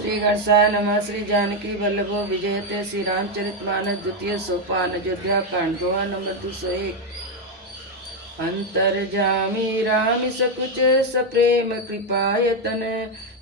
श्री घनसाय नमः। श्री जानकी वल्लभो विजयते। श्री रामचरितमानस द्वितीय सोपान अयोध्या कांड दोहा नंबर 201। अंतर्जामी राम सकुच सप्रेम कृपायतन,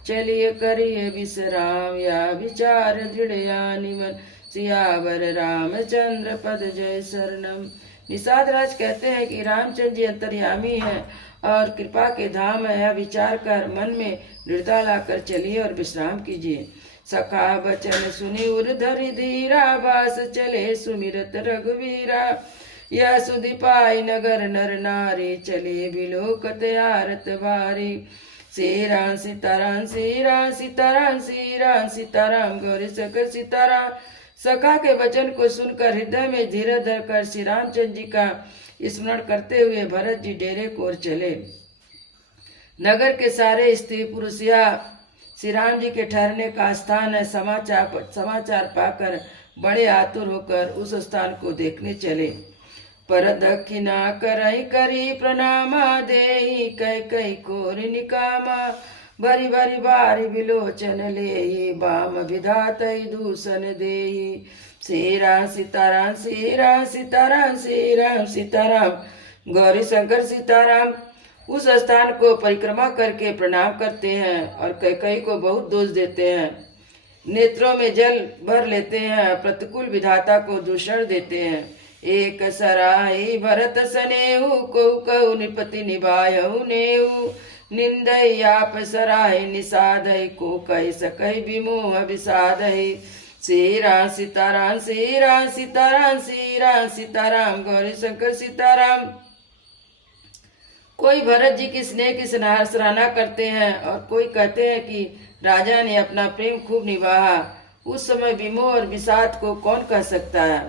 चलिए करिए विश्राम या विचार दृढ़या निवन, सियावर रामचंद्र पद जय शरणम। निषाद राज कहते हैं कि रामचंद्र जी अंतर्यामी है और कृपा के धाम है, यह विचार कर मन में दृढ़ता लाकर चलिए और विश्राम कीजिए। सखा बचन सुनि उर धरि धीरा, बास चले सुमिरत रघुवीरा, यह सुधि पाई नगर नर नारी, चले बिलोकत आरत बारी। सीरा सीताराम सीरा सीताराम सीरा सीताराम गौरी सकर सीताराम। सखा के वचन को सुनकर हृदय में धीरज धरकर श्री रामचंद्र जी का स्मरण करते हुए भरत जी डेरे को ओर चले। नगर के सारे स्त्री पुरुष या श्री राम जी के ठहरने का स्थान है समाचार पाकर बड़े आतुर होकर उस स्थान को देखने चले। पर दक्षिणा करई करी प्रणामा, देहि कई कई कोर निकामा, भरी भरी बारी विलोचन लेहि, बाम विधातई दूषण देहि। श्री राम सीताराम श्री राम सीताराम श्री राम सीताराम गौरी शंकर सीताराम। उस स्थान को परिक्रमा करके प्रणाम करते हैं और कई को बहुत दोष देते हैं, नेत्रों में जल भर लेते हैं, प्रतिकूल विधाता को दूषण देते हैं। एक सराही भरत सनेहु, को कहु निपति निभायहु नेहु, निंदई आप सराही निषादई, को कह सकई विमोह विषादई। श्री राम सीताराम श्री राम सीताराम श्री राम सीताराम गौरी शंकर सीताराम। कोई भरत जी की स्नेह की सराहना करते हैं और कोई कहते हैं कि राजा ने अपना प्रेम खूब निभाया। उस समय विमोह और विषाद को कौन कह सकता है।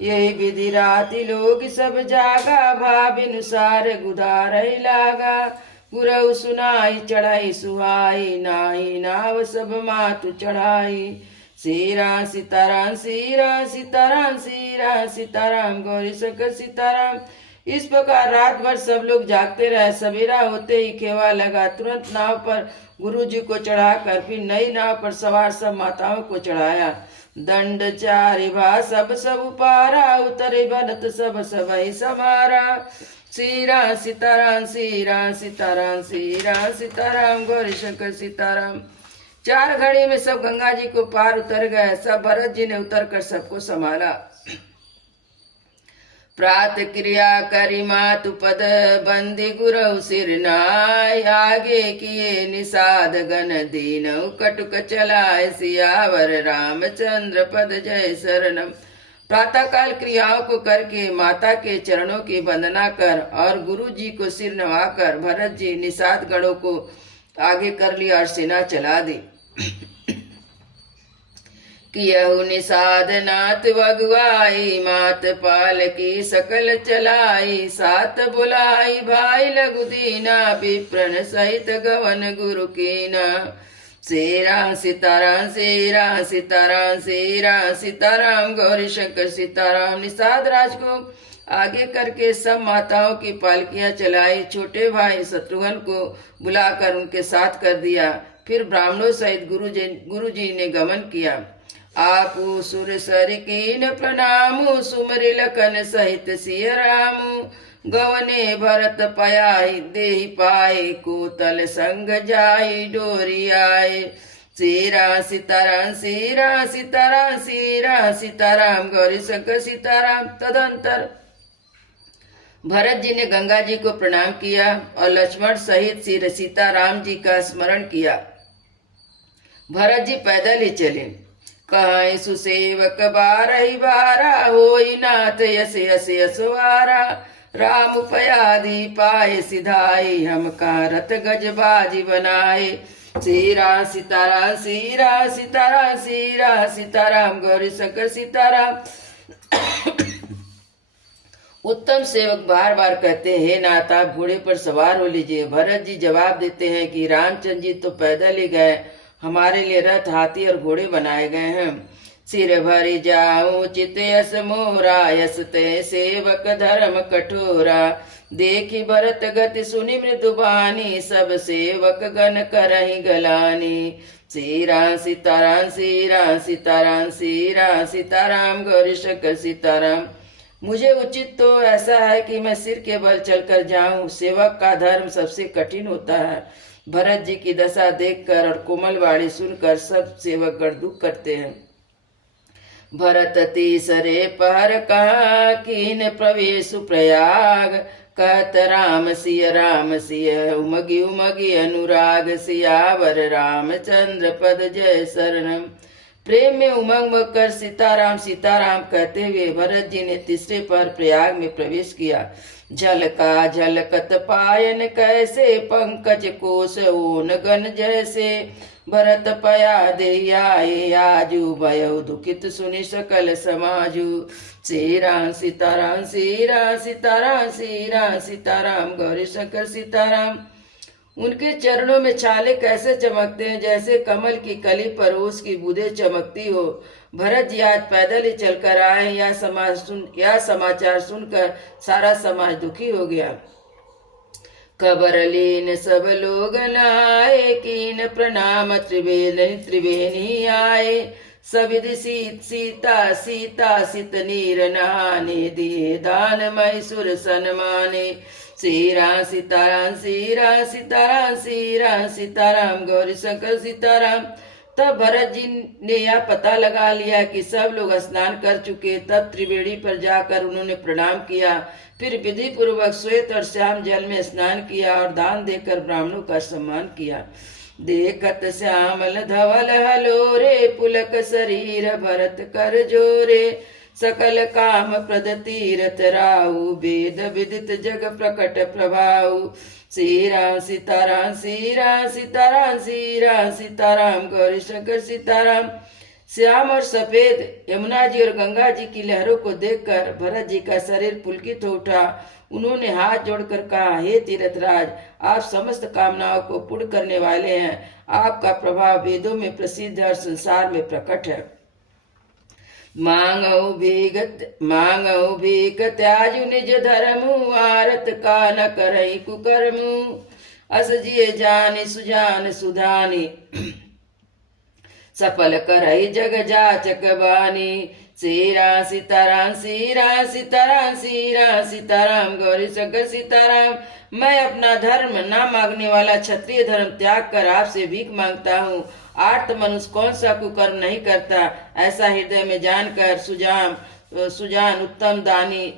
यही विधि राति लोग सब जागा, भाव अनुसार गुदार लागा, गुरु सुनाई चढ़ाई सुहाई, नाही नाव सब मातु चढ़ाई। श्री राम सीताराम श्री राम सीताराम श्री राम सीताराम गौरी शंकर सीताराम। इस प्रकार रात भर सब लोग जागते रहे। सवेरा होते ही खेवा लगा, तुरंत नाव पर गुरु जी को चढ़ाकर फिर नई नाव पर सवार सब माताओं को चढ़ाया। दंड चारि भा सब उपारा, उतरे भरत सब सबई समारा। श्री राम सीताराम श्री राम सीताराम श्री राम सीताराम गौरी शंकर सीताराम। 4 घड़ी में सब गंगा जी को पार उतर गए। सब भरत जी ने उतर कर सबको संभाला। प्रात क्रिया करी मातु पद, बंदी गुरु सिरनाय, आगे किए निषाद गण दीनऊ, कटुक चलाए, सियावर रामचंद्र पद जय शरणम। प्रातः काल क्रियाओं को करके माता के चरणों की वंदना कर और गुरु जी को सिर नवाकर भरत जी निषाद गणों को आगे कर लिया और सेना चला दी। कियहु निषाद नाथ बगुआई, मात पाल की सकल चलाई, सात बुलाई भाई लघु दीना, विप्रन सहित गवन गुरु कीना। श्री राम सीताराम श्री राम सीताराम श्री राम सीताराम गौरी शंकर सीताराम। निषाद राज को आगे करके सब माताओं की पालकियां चलाई। छोटे भाई शत्रुघ्न को बुलाकर उनके साथ कर दिया। फिर ब्राह्मणों सहित गुरु जी ने गमन किया। आपू सुर सर कीन प्रणामु, सुमरि लखन सहित सिय रामु, गवने भरत पयाई, देहि पाए, कोतल संग जाई, डोरी आए। श्री राम सीताराम श्री राम सीताराम श्री राम सीताराम गौरी शंकर सीताराम। तदंतर भरत जी ने गंगा जी को प्रणाम किया और लक्ष्मण सहित श्री सीताराम जी का स्मरण किया। भरत जी पैदल ही चले। कहीं सुसेवक बारही बारा, होई नाथ यस यस यशवारा, राम पयादि पाए सिधाई, हम कारत गजबाजी बनाए। श्री राम सीताराम श्री राम सीताराम श्री राम सीताराम गौरी शंकर सीताराम। उत्तम सेवक बार बार कहते हैं, हे नाथ आप घोड़े पर सवार हो लीजिए। भरत जी जवाब देते हैं कि रामचंद्र जी तो पैदल ही गए, हमारे लिए रथ हाथी और घोड़े बनाए गए हैं। सिर भरि जाऊं चित यस मोरा, यस ते सेवक धर्म कठोरा। देखी भरत गति सुनि मृदु बानी, सब सेवक गण करहि गलानी। श्री राम सीताराम श्री राम सीताराम श्री राम सीताराम गौरी शंकर सीताराम। मुझे उचित तो ऐसा है कि मैं सिर के बल चलकर जाऊं। सेवक का धर्म सबसे कठिन होता है। भरत जी की दशा देखकर और कोमल वाणी सुनकर सब सेवक गण दुख करते हैं। भरत तीसरे पहर कहा, कीन प्रवेश प्रयाग। कहत राम सिय उमगी उमगी अनुराग। सियावर रामचंद्र पद जय शरणम। प्रेम में उमंग कर सीताराम सीताराम कहते हुए भरत जी ने तीसरे पर प्रयाग में प्रवेश किया। झलका झलकत पायन कैसे, पंकज कोश ओन गण जैसे। भरत पया दे आए आजू, भयो दुखित सुनि सकल समाजू। श्री राम सीताराम श्री राम सीताराम श्री राम सीताराम गौरी शंकर सीताराम। उनके चरणों में छाले कैसे चमकते हैं, जैसे कमल की कली पर ओस की बूंदें चमकती हो। भरत जी आज पैदल ही चलकर आए। यह समाचार सुनकर सारा समाज दुखी हो गया। खबर लीन सब लोग आए, कीन प्रणाम त्रिवेणी आए। सविधि सीता सीता सित नीर नहाने, दिए दान मैसुर सन्माने। श्री राम सीताराम श्री राम सीताराम श्री राम सीताराम गौरी शंकर सीताराम। तब भरत जी ने यह पता लगा लिया कि सब लोग स्नान कर चुके। तब त्रिवेणी पर जाकर उन्होंने प्रणाम किया। फिर विधि पूर्वक श्वेत और श्याम जल में स्नान किया और दान देकर ब्राह्मणों का सम्मान किया। देखत श्यामल धवल हलोरे, पुलक शरीर भरत कर जोरे। सकल काम प्रद तीरथ राहु, वेद विदित जग प्रकट प्रभाऊ। श्री राम सीताराम श्री राम सीताराम श्री राम सीताराम गौरी शंकर सीताराम। श्याम और सफेद यमुना जी और गंगा जी की लहरों को देखकर भरत जी का शरीर पुलकित हो उठा। उन्होंने हाथ जोड़कर कहा, हे तीर्थराज, आप समस्त कामनाओं को पूर्ण करने वाले हैं। आपका प्रभाव वेदों में प्रसिद्ध और संसार में प्रकट है। मांगऊ भीख त्याजु निज धर्मु, आरत का न करई कुकर्मु। अस जिये जानि सुजान सुधानी, सफल करई जग जाचक बानी। श्री राम सीताराम श्री राम सीताराम श्री राम सीताराम गौरी शंकर सीताराम। मैं अपना धर्म न मांगने वाला क्षत्रिय धर्म त्याग कर आपसे भीख मांगता हूँ। आर्त मनुष्य कौन सा कुकर्म नहीं करता, ऐसा हृदय में जानकर सुजान उत्तम दानी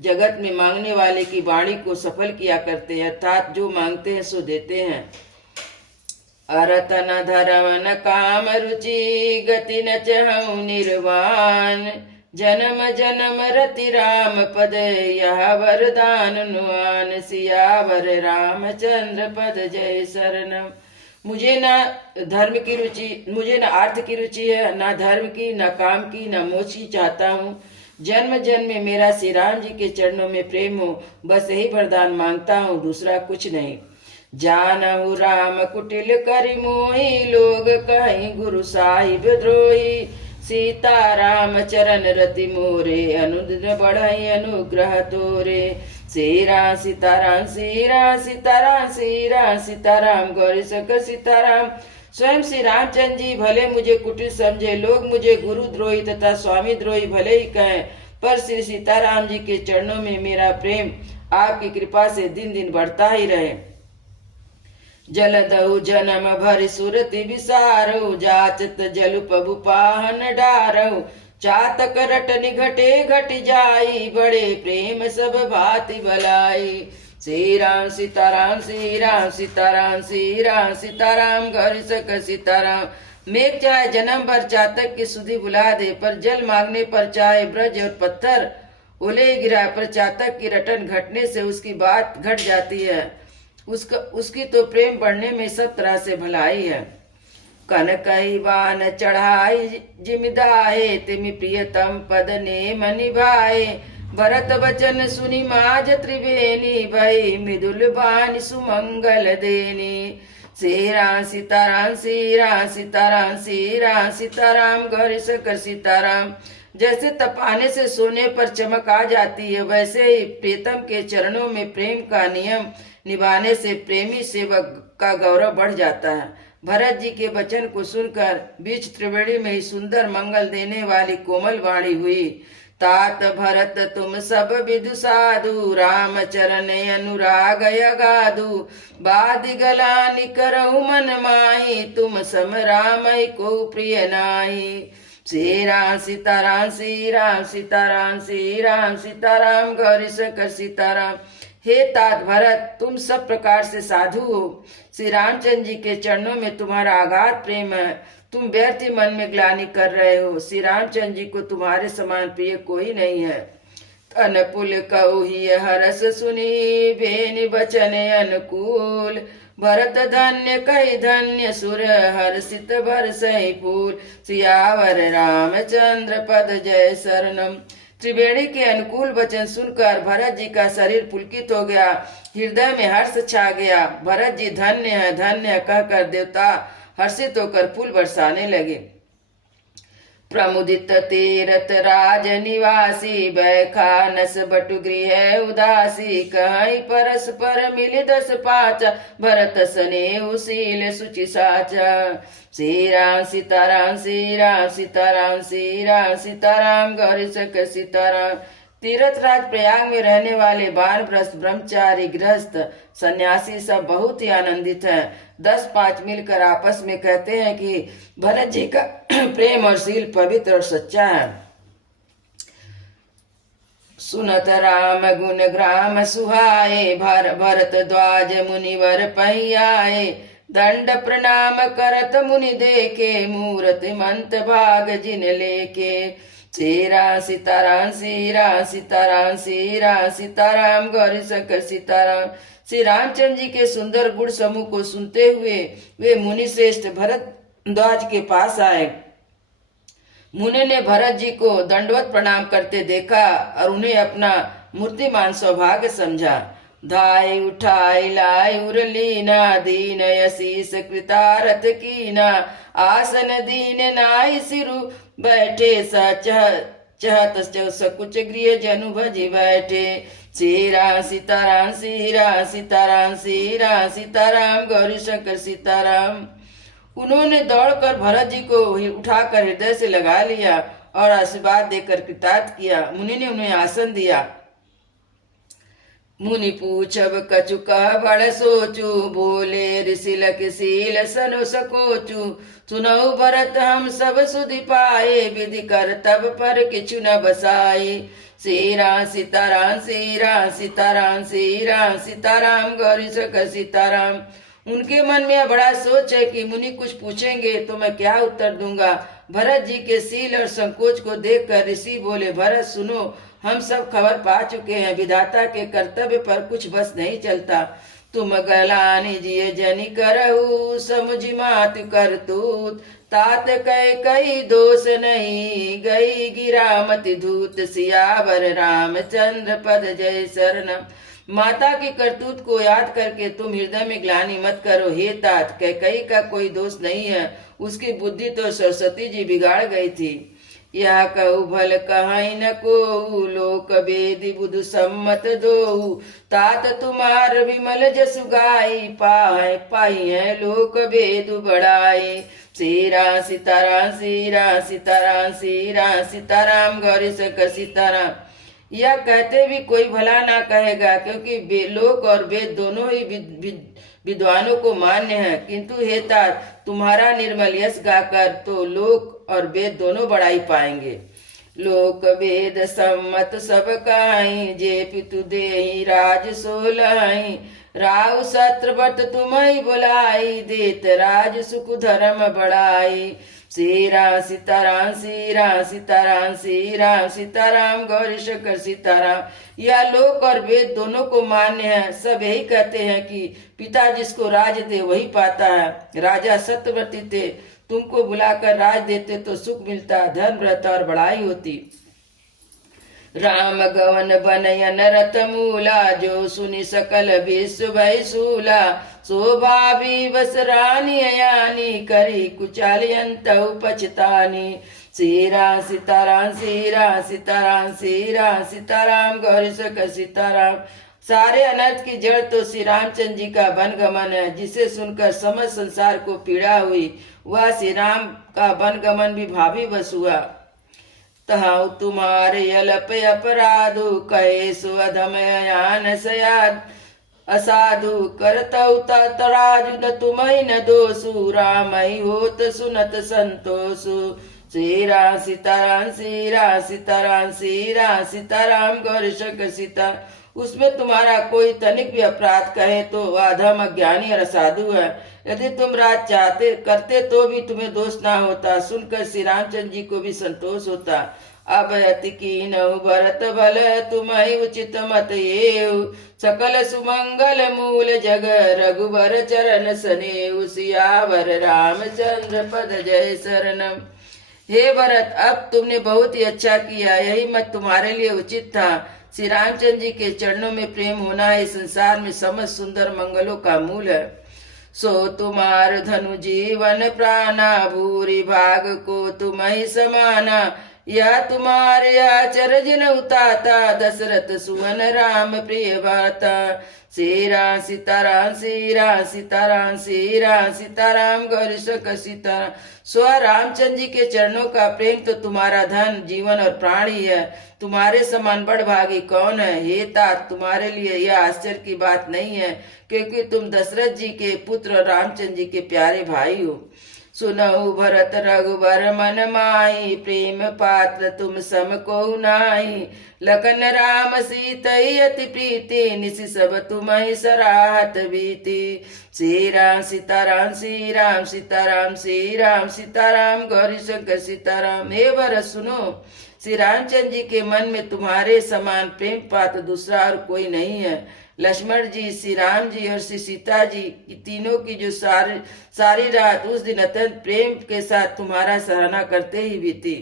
जगत में मांगने वाले की वाणी को सफल किया करते हैं, अर्थात जो मांगते हैं सो देते हैं। अरत न धर्म न काम रुचि, गति न चहु निर्वाण। जन्म जन्म रति राम पद, यह वरदान नुआन। सियावर रामचंद्र पद जय शरणम। मुझे न धर्म की रुचि, मुझे न अर्थ की रुचि है, न धर्म की, न काम की, न मोक्ष की चाहता हूँ। जन्म जन्म में मेरा श्री राम जी के चरणों में प्रेम हो, बस यही वरदान मांगता हूँ, दूसरा कुछ नहीं। जानहु राम कुटिल करि मोहि, लोग कहीं गुरु साहिब द्रोही। सीता राम चरण रति मोरे, अनुदिन बढ़ई अनुग्रह तोरे। श्री राम सीताराम श्री राम सीताराम श्री राम सीताराम गौरी शंकर सीताराम। स्वयं श्री रामचंद्र जी भले मुझे कुटिल समझे, लोग मुझे गुरु द्रोही तथा स्वामी द्रोही भले ही कहें, पर श्री सीताराम जी के चरणों में मेरा प्रेम आपकी कृपा से दिन दिन बढ़ता ही रहे। जलदहु जन्म भरि सुरति विसारहु, जाचत जलु पबु पाहन डारहु। चातक रटनि घटे घट जाई, बड़े प्रेम सब भांति भलाई। श्री राम सीताराम श्री राम सीताराम श्री राम सीताराम गौरी शंकर सीताराम। मेघ चाहे जन्म भर चातक की सुधि बुला दे, पर जल मांगने पर चाहे ब्रज और पत्थर ओले गिरा, पर चातक की रटन घटने से उसकी बात घट जाती है। उसकी तो प्रेम बढ़ने में सब तरह से भलाई है। कनकहि बान चढ़ाई जिमिदाए, तिमि प्रियतम पद ने निभाए। भरत बचन सुनि माज त्रिवेणी भई मृदुल बानी सुमंगल देनी। श्री राम सीताराम श्री राम सीताराम श्री राम सीताराम गौरी शंकर सीताराम। जैसे तपाने से सोने पर चमक आ जाती है, वैसे ही प्रीतम के चरणों में प्रेम का नियम निभाने से प्रेमी सेवक का गौरव बढ़ जाता है। भरत जी के वचन को सुनकर बीच त्रिवेणी में ही सुंदर मंगल देने वाली कोमल वाणी हुई। तात भरत तुम सब विदु साधु, राम चरण अनुराग अगाधु। बादि गलानि करहु मन माही, तुम सम राम को प्रिय नाहि। श्री राम सीताराम श्री राम सीताराम श्री राम सीताराम गौरी शंकर सीताराम। हे तात भरत, तुम सब प्रकार से साधु हो। श्री रामचंद्र जी के चरणों में तुम्हारा अगाध प्रेम है। तुम व्यर्थ ही मन में ग्लानि कर रहे हो। श्री रामचंद्र जी को तुम्हारे समान प्रिय कोई नहीं है। अनपुल कहु ही हरस सुनी, बेनि वचन अनुकूल। भरत धन्य कहि धन्य सुर, हर्षित बरसहि फूल। सियावर रामचंद्र पद जय शरणम। त्रिवेणी के अनुकूल वचन सुनकर भरत जी का शरीर पुलकित हो गया, हृदय में हर्ष छा गया। भरत जी धन्य है धन्य है कहकर देवता हर्षित होकर फूल बरसाने लगे। प्रमुदित तीरथ राज निवासी, बैखानस बटु गृह उदासी। कहीं परस्पर मिल दस पाचा, भरत स्नेह शील सुचि साचा। श्री राम सीताराम श्री राम सीताराम श्री राम सीताराम गौरी शंकर सीताराम। तीर्थ राज प्रयाग में रहने वाले वानप्रस्थ ब्रह्मचारी गृहस्थ सन्यासी सब बहुत ही आनंदित हैं। 10-5 मिलकर आपस में कहते हैं कि भरत जी का प्रेम और शील पवित्र और सच्चा है। सुनत राम गुण ग्राम सुहाए, भरत द्वाज मुनिवर पहियाए। दंड प्रणाम करत मुनि देखे, मूरत मंत भाग जिन लेके। श्री राम सीताराम श्री राम सीताराम श्री राम सीताराम गौरी शंकर सीताराम। श्री रामचंद्र जी के सुंदर गुण समूह को सुनते हुए वे मुनि श्रेष्ठ भरद्वाज के पास आए। मुनि ने भरत जी को दंडवत प्रणाम करते देखा और उन्हें अपना मूर्तिमान सौभाग्य समझा। धाय उठाई लाई उरलीना, दीन यशीष कृतारथ कीना। आसन दीन नाई सिरु, बैठे चहत सकुच गृह जनु भजी बैठे। श्री राम सीताराम श्री राम सीताराम श्री राम सीताराम गौरी शंकर सीताराम। उन्होंने दौड़कर भरत जी को उठाकर हृदय से लगा लिया और आशीर्वाद देकर कृतार्थ किया। मुनि ने उन्हें आसन दिया। मुनि पूछब कछु कह बड़ सोचू, बोले ऋषि लख शील सनु सकोचू। सुनऊ भरत हम सब सुधि पाए, विधि कर तब पर किछु न बसाए। श्री राम सीताराम श्री राम सीताराम श्री राम सीताराम गौरी शंकर सीताराम। उनके मन में बड़ा सोच है कि मुनि कुछ पूछेंगे तो मैं क्या उत्तर दूंगा। भरत जी के शील और संकोच को देखकर ऋषि बोले, भरत सुनो, हम सब खबर पा चुके हैं। विधाता के कर्तव्य पर कुछ बस नहीं चलता। तुम गलानि जिय जनि करहु, समुझि मातु करतूत। तात कह कई दोष नहीं, गई गिरामति धूत। सियावर रामचंद्र पद जय शरणम। माता की करतूत को याद करके तुम हृदय में ग्लानि मत करो। हे तात, कैकई का कोई दोष नहीं है, उसकी बुद्धि तो सरस्वती जी बिगाड़ गई थी। यह कहु भल कहीं न को, लोक वेदी बुधु सम्मत दो। तात तुम्हार विमल जसु गाई, पाई है लोक वेदु बढ़ाई। श्री राम सीताराम श्री राम सीताराम श्री राम सीताराम गौरी शंकर सीताराम। यह कहते भी कोई भला ना कहेगा, क्योंकि लोक और वेद दोनों ही विद्वानों को मान्य है। किंतु हे तात, तुम्हारा निर्मल यश गाकर तो लोक और वेद दोनों बढ़ाई पाएंगे। लोक वेद सम्मत सब काई, जे पितु देहि राज सोलाई। राव सत्र व्रत तुम्हें बुलाई, देत राज सुख धर्म बढ़ाई। श्री राम सीताराम श्री राम सीताराम श्री राम सीताराम गौरी शंकर सीताराम। यह लोक और वेद दोनों को मान्य है। सब यही कहते हैं कि पिता जिसको राज दे वही पाता है। राजा सत्यव्रती थे, तुमको बुलाकर राज देते तो सुख मिलता, धर्म रहता और बड़ाई होती। राम गवन बनयन रत मूला, जो सुनि सकल विश्व भय सूला। शोभा विवश रानी यानी, करी कुचालियंत पछतानी। सीरा सीताराम सीरा सीताराम सीरा सीताराम गौरी सक सीताराम। सारे अनर्थ की जड़ तो श्री रामचंद्र जी का वनगमन है, जिसे सुनकर समस्त संसार को पीड़ा हुई। वह श्री राम का वनगमन भी भावी बस हुआ। तहाउ तुम्हारे अलप अपराधु, कहे सो अधमयान सयाद। असाधु करतौ तराजु, न तुम्हि न दोषु। रामहि होत सुनत संतोषु। सीरा सीताराम सीरा सीताराम सीरा सीताराम गौरी शंकर सीता। उसमें तुम्हारा कोई तनिक भी अपराध कहे तो वह अधम अज्ञानी और असाधु है। यदि तुम राज चाहते करते तो भी तुम्हें दोष ना होता। सुनकर श्री रामचंद्र जी को भी संतोष होता। अब अति कीनहु भरत भल, तुम्हि उचित मत येऊ। सकल सुमंगल मूल जग, रघुबर चरण सनेऊ। सियावर रामचंद्र पद जय शरणम। हे भरत, अब तुमने बहुत ही अच्छा किया, यही मत तुम्हारे लिए उचित था। श्री रामचंद्र जी के चरणों में प्रेम होना इस संसार में समस्त सुंदर मंगलों का मूल है। सो तुम्हार धनु जीवन प्राणा, भूरि भाग को तुम्हि समाना। यह तुम्हारे आचर जिन उताता, दशरथ सुमन राम प्रिय भाता। सीरा सीताराम सीरा सीताराम सीरा सीताराम गौरी शंकर सीताराम। स्व रामचंद्र जी के चरणों का प्रेम तो तुम्हारा धन जीवन और प्राण ही है। तुम्हारे समान बड़भागी कौन है। हे तात, तुम्हारे लिए यह आश्चर्य की बात नहीं है, क्योंकि तुम दशरथ जी के पुत्र और रामचंद्र जी के प्यारे भाई हो। सुनहु भरत रघुबर मन माही, प्रेम पात्र तुम सम को नाहि। लखन राम सीतई अति प्रीति, निसि सब तुम्हि सराहत बीती। श्री राम सीताराम श्री राम सीताराम श्री राम सीताराम गौरी शंकर सीताराम। हे भरत सुनो, श्री रामचंद्र जी के मन में तुम्हारे समान प्रेम पात्र दूसरा और कोई नहीं है। लक्ष्मण जी, श्री राम जी और श्री सीता जी तीनों की जो सारी रात उस दिन अत्यंत प्रेम के साथ तुम्हारा सराहना करते ही बीती।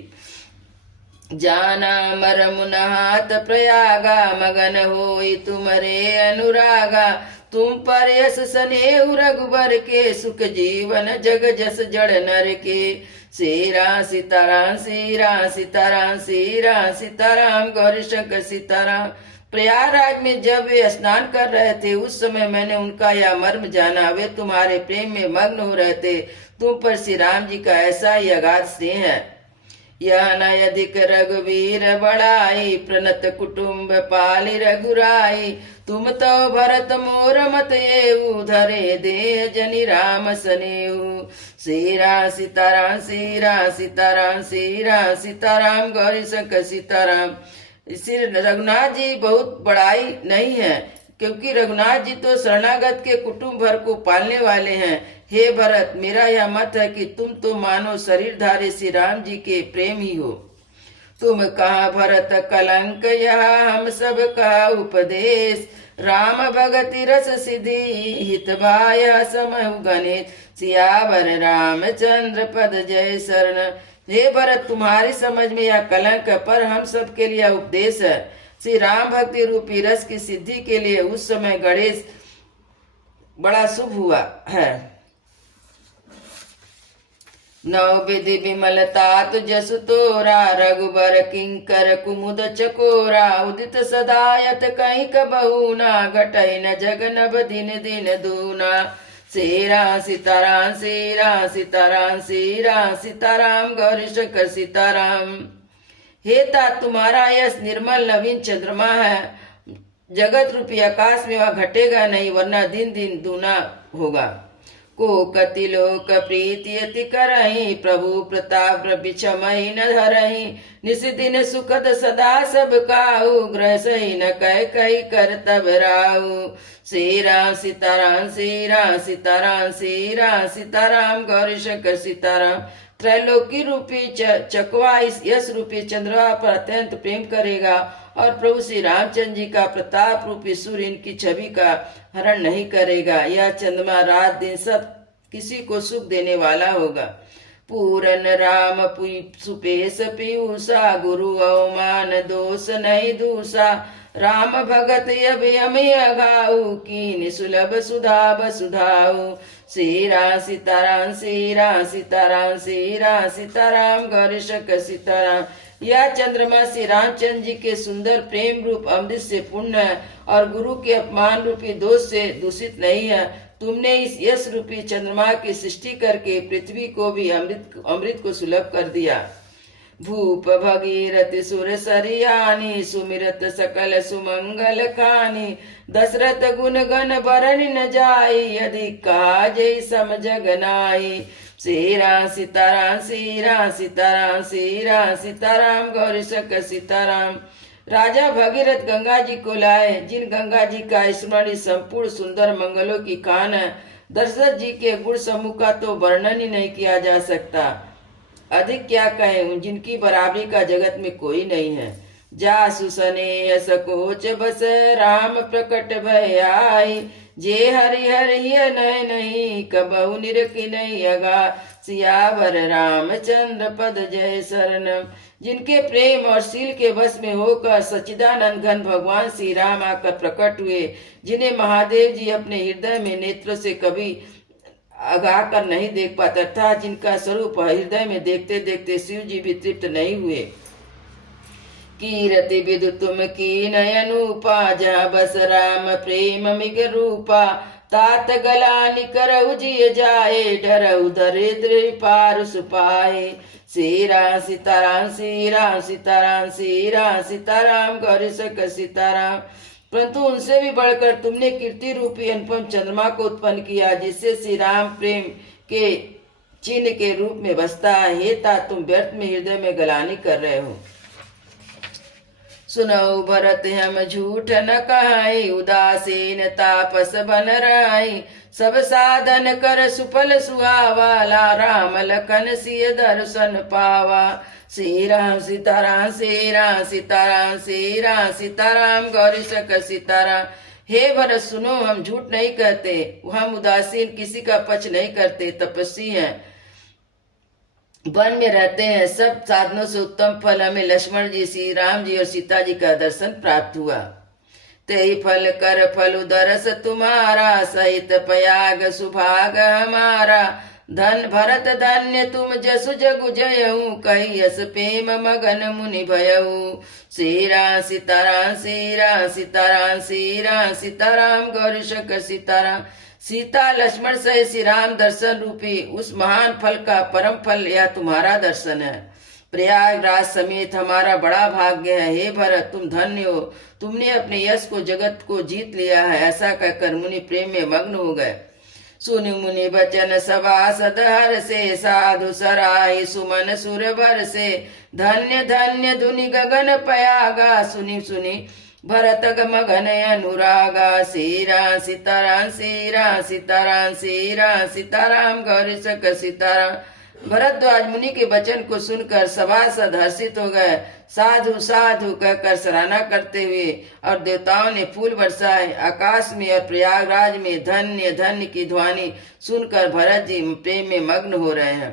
जाना मर मुनहात प्रयागा, मगन होई तुमरे अनुरागा। तुम पर यस स्नेहु रघुबर के, सुख जीवन जग जस जड़ नर के। सीरा सीताराम सीरा सीताराम सीरा सीताराम गौरी शंकर सीताराम। प्रयागराज में जब वे स्नान कर रहे थे, उस समय मैंने उनका यह मर्म जाना। वे तुम्हारे प्रेम में मग्न हो रहे थे। तुम पर श्री राम जी का ऐसा ही अगाध स्नेह है। यह न अधिक रघुवीर बड़ाई, प्रणत कुटुम्ब पालि रघुराई। तुम तो भरत मोर मत येऊ, धरे देह जनि राम सनेऊ। सीरा सीताराम सीरा सीताराम सीरा सीताराम गौरी शंकर सीताराम। श्री रघुनाथ जी बहुत बड़ाई नहीं है, क्योंकि रघुनाथ जी तो शरणागत के कुटुंब भर को पालने वाले हैं। हे भरत, मेरा यह मत है कि तुम तो मानो शरीरधारी श्री राम जी के प्रेम ही हो। तुम कहा भरत कलंक, यह हम सब का उपदेश। राम भगति रस सिद्धि, हित भाय समहु गणेश। सियावर रामचंद्र पद जय शरण। हे भरत, तुम्हारी समझ में यह कलंक है, पर हम सब के लिए उपदेश है। श्री राम भक्ति रूपी रस की सिद्धि के लिए उस समय गणेश बड़ा शुभ हुआ है। नौ विधि विमलता तुजसु तोरा, रघुबर किंकर कुमुद चकोरा। उदित सदायत कहीं कबहू ना, घटई न जगनब दिन दिन दूना। सीरा सीताराम सीरा सीताराम सीरा सीताराम गौरी शंकर सीताराम। हे तात, तुम्हारा यश निर्मल नवीन चंद्रमा है। जगत रूपी आकाश में वह घटेगा नहीं, वरना दिन दिन दूना होगा। को कति लोक प्रीति अति करही, प्रभु प्रताप बिछमहि न धरही। निस दिन सुखद सदा सब काहू, ग्रह सही न कह कही कर तब राहु। श्री राम सीताराम श्री राम सीताराम श्री राम सीताराम गौरी शंकर सीताराम। त्रैलोकी रूपी चकवा इस यश रूपी चंद्रमा पर अत्यंत प्रेम करेगा, और प्रभु श्री रामचंद्र जी का प्रताप रूपी सूर्य इनकी छवि का हरण नहीं करेगा। यह चंद्रमा रात दिन सब किसी को सुख देने वाला होगा। पूरन राम सुपेश पीयूषा गुरु अवमान दोष नहीं दूषा राम भगत अभयमि अघाऊ कीन सुलभ सुधा बसुधाऊ श्री राम सीताराम श्री राम सीताराम श्री राम सीताराम गौरी शंकर सीताराम। यह चंद्रमा श्री रामचंद्र जी के सुंदर प्रेम रूप अमृत से पूर्ण है और गुरु के अपमान रूपी दोष से दूषित नहीं है। तुमने इस यश रूपी चंद्रमा की सृष्टि करके पृथ्वी को भी अमृत को सुलभ कर दिया। भूप भगीरथ सुर सरियानी सुमिरत सकल सुमंगल खानी दशरथ गुण गण बरन न जाई यदि काजै सम जग नाई। श्री राम सीताराम श्री राम सीताराम श्री राम सीताराम गौरी शंकर सीताराम। राजा भगीरथ गंगा जी को लाए, जिन गंगा जी का स्मरण संपूर्ण सुंदर मंगलों की खान है। दशरथ जी के गुण समूह का तो वर्णन ही नहीं किया जा सकता, अधिक क्या कहें, जिनकी बराबरी का जगत में कोई नहीं है। जासु सने सकोच बस राम प्रकट भय आई जे हरि हरि नय नहीं कबहु निरखि नहीं अगा सियावर रामचंद्र पद जय शरणम। जिनके प्रेम और शील के वश में होकर सच्चिदानंद घन भगवान श्री राम आकर प्रकट हुए, जिन्हें महादेव जी अपने हृदय में नेत्रों से कभी अगा कर नहीं देख पाता था, जिनका स्वरूप हृदय में देखते देखते शिव जी भी तृप्त नहीं हुए। कीरति विदु तुम की नयनूपा जहाँ बस राम प्रेम मिग रूपा तात गलानि करऊ जिय जाए डरऊ दरिद्र पार सुपाए। श्री राम सीताराम श्री राम सीताराम श्री राम सीताराम गौरी शंकर सीताराम। परंतु उनसे भी बढ़कर तुमने कीर्ति रूपी अनुपम चंद्रमा को उत्पन्न किया, जिससे श्री राम प्रेम के चिन्ह के रूप में बसता है। हे तात, तुम व्यर्थ में हृदय में गलानी कर रहे हो। सुनऊ भरत हम झूठ न कहाई उदासीन तापस बन रहाई सब साधन कर सुफल सुहावा राम लखन सिय दर्शन पावा। श्री राम सीताराम श्री राम सीताराम श्री राम सीताराम गौरी शंकर सीताराम। हे भरत सुनो, हम झूठ नहीं कहते, हम उदासीन किसी का पक्ष नहीं करते, तपस्वी हैं, वन में रहते हैं। सब साधनों से उत्तम फल हमें लक्ष्मण जी, श्री राम जी और सीता जी का दर्शन प्राप्त हुआ। तेहि फल कर फल दरस तुम्हारा सहित पयाग सुभाग हमारा। धन भरत धन्य तुम जसु जगु जयऊ कही यस प्रेम मगन मुनि भयऊ। श्री राम सीताराम श्री राम सीताराम श्री राम सीताराम गौरी शंकर सीताराम। सीता लक्ष्मण सहित श्री राम दर्शन रूपी उस महान फल का परम फल यह तुम्हारा दर्शन है। प्रयागराज समेत हमारा बड़ा भाग्य है। हे भरत, तुम धन्य हो, तुमने अपने यश को जगत को जीत लिया है। ऐसा कहकर मुनि प्रेम में मग्न हो गए। सुनि मुनि बचन सभासद हर से साधु सराय सुमन सुर भर से धन्य धन्य धुनि गगन पयागा। सुनि सुनि भरत मगन अनुरागा। श्री राम सीताराम श्री राम सीताराम श्री राम सीताराम गौरी शंकर सीताराम। भरद्वाज मुनि के वचन को सुनकर सभासद हर्षित हो गए। साधु साधु कहकर सराहना करते हुए और देवताओं ने फूल बरसाए। आकाश में और प्रयागराज में धन्य धन्य की ध्वनि सुनकर भरत जी प्रेम में मग्न हो रहे हैं।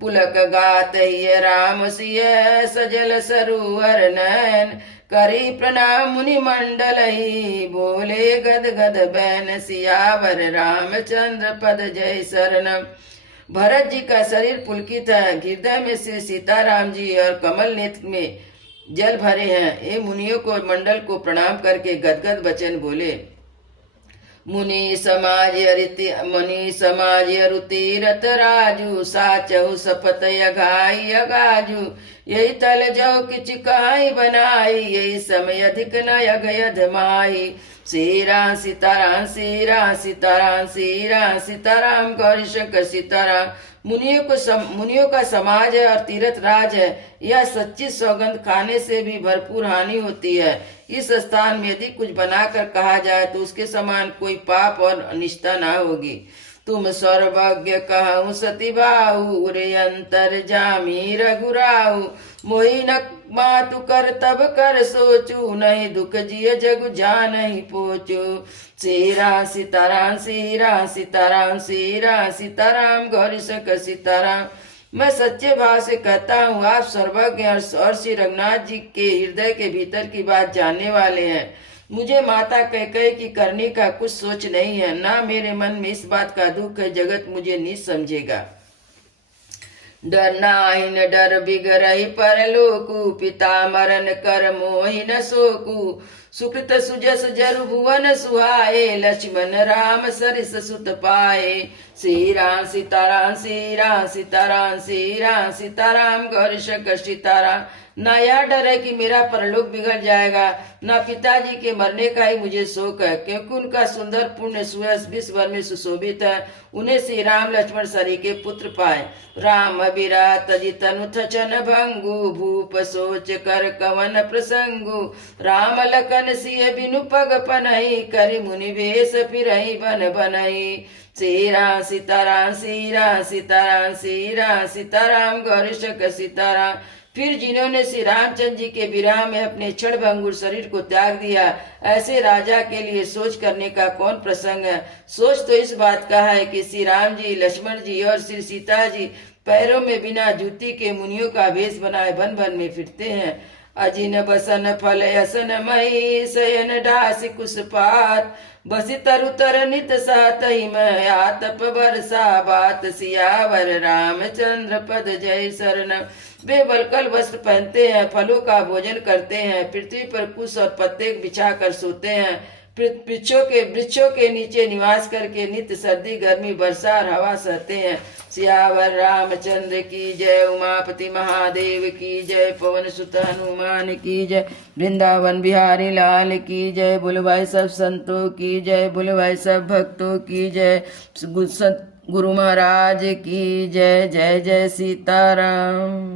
पुलक गात ही राम सिय सजल सरोवर नयन करी प्रणाम मुनि मंडल ही बोले गद गद बैन सियावर रामचंद्र पद जय शरणम। भरत जी का शरीर पुलकित है, हृदय में श्री सीताराम जी और कमल नेत्र में जल भरे हैं। ये मुनियों को मंडल को प्रणाम करके गदगद वचन बोले। मुनि समाज रुतिरत राजू साचहु सपत यघाई अगाजू। यही तल जो किच कहाई बनाई यही समय अधिक न यग यध माई। श्री राम सीताराम श्री राम सीताराम श्री राम सीताराम गौरी शंकर सीताराम। मुनियों का समाज है और तीर्थ राज है। यह सच्ची सौगंध खाने से भी भरपूर हानि होती है। इस स्थान में यदि कुछ बनाकर कहा जाए तो उसके समान कोई पाप और अनिष्टा ना होगी। तुम सर्वज्ञ कहूँ सती बाहु रे अंतर जामी रघुराहु। मोहि न मातु कर तब कर सोचू नहीं दुख जिय जग जा नहीं पोचू। श्री राम सीताराम श्री राम सीताराम श्री राम सीताराम गौरी शंकर सीताराम। मैं सच्चे भाव से कहता हूँ, आप सर्वज्ञ और श्री रघुनाथ जी के हृदय के भीतर की बात जानने वाले हैं। मुझे माता कैकेयी की करने का कुछ सोच नहीं है, ना मेरे मन में इस बात का दुख है, जगत मुझे नीच समझेगा। डर नाहि न डर बिगरहि परलोकु, पिता मरण कर मोहि न शोकु। सुकृत सुजस जरु भुवन सुहाए, लक्ष्मण राम सरिस सुत पाए। श्री राम सीताराम श्री राम सीताराम श्री राम सीताराम गौरी शंकर सीताराम। ना यह डर है कि मेरा परलोक बिगड़ जाएगा, ना पिताजी के मरने का ही मुझे शोक है, क्योंकि उनका सुंदर पुण्य सुयश विश्व भर में सुशोभित है। उन्हें श्री राम लक्ष्मण सरी के पुत्र पाए। राम विराट जितनु थचन भंगु, भूप सोच कर कवन प्रसंगु। राम लखन सिय बिनु पग पनहि, करि मुनि वेश फिरहि बन बनहि। श्री राम सीताराम श्री राम सीताराम श्री राम सीताराम गौरी शंकर सीताराम। फिर जिन्होंने श्री रामचंद्र जी के विराह में अपने क्षण भंगुर शरीर को त्याग दिया, ऐसे राजा के लिए सोच करने का कौन प्रसंग है। सोच तो इस बात का है कि श्री राम जी, लक्ष्मण जी और श्री सीता जी पैरों में बिना जूती के मुनियों का वेश बनाए वन वन में फिरते हैं। अजिन बसन फल असन मई, शयन ढास कुशपात। बसी तरु तर नित सहतहि मैं, आतप बरसा बात। सियावर रामचंद्र पद जय शरण। वे वल्कल वस्त्र पहनते हैं, फलों का भोजन करते हैं, पृथ्वी पर कुश और पत्ते बिछा कर सोते हैं, वृक्षों के नीचे निवास करके नित्य सर्दी गर्मी वर्षा और हवा सहते हैं। सियावर रामचंद्र की जय, उमापति महादेव की जय, पवन सुत हनुमान की जय, वृंदावन बिहारी लाल की जय। बोलो भाई सब संतों की जय, बोलो भाई सब भक्तों की जय, गुरु महाराज की जय। जय जय सीताराम।